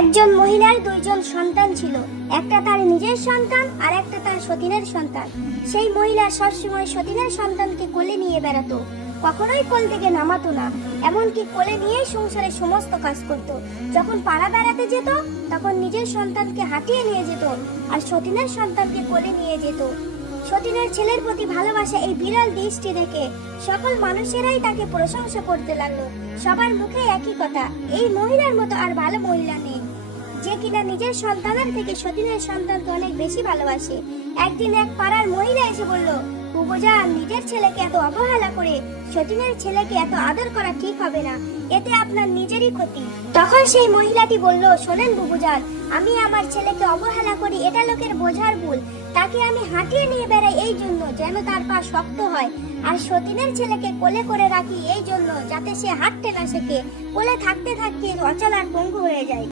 একজন মহিলার দুইজন সন্তান ছিল, একটা তার নিজের সন্তান আর একটা তার সতীনের সন্তান। সেই মহিলা সবসময় সতীনের সন্তানকে কোলে নিয়ে বেড়াতো, কখনোই কোল থেকে নামাতো না, এমনকি কোলে নিয়েই সংসারের সমস্ত কাজ করত। যখন পাড়া বেড়াতে যেত তখন নিজের সন্তানকে হাঁটিয়ে নিয়ে যেত আর সতীনের সন্তানকে কোলে নিয়ে যেত। সতীনের ছেলের প্রতি ভালোবাসা এই বিরল দৃষ্টি দেখে সকল মানুষেরাই তাকে প্রশংসা করতে লাগলো। সবার মুখে একই কথা, এই মহিলার মতো আর ভালো মহিলা নেই, যে কিনা নিজের সন্তানের থেকে সতীনের সন্তানকে অনেক বেশি ভালোবাসে। একদিন এক পাড়ার মহিলা এসে বলল, বুবুজান, নিজের ছেলেকে এত অবহেলা করে সতীনের ছেলেকে এত আদর করা ঠিক হবে না, এতে আপনার নিজেরই ক্ষতি। তখন সেই মহিলাটি বলল, শোনেন বুবুজান, আমি আমার ছেলেকে অবহেলা করি এটা লোকের বোঝার ভুল। তাকে আমি হাঁটিয়ে নিয়ে বেড়াই এই জন্য যেন তার পা শক্ত হয়, আর সতীনের ছেলেকে কোলে করে রাখি এই জন্য যাতে সে হাঁটতে না শেখে, কোলে থাকতে থাকতে অচল আর পঙ্গু হয়ে যায়।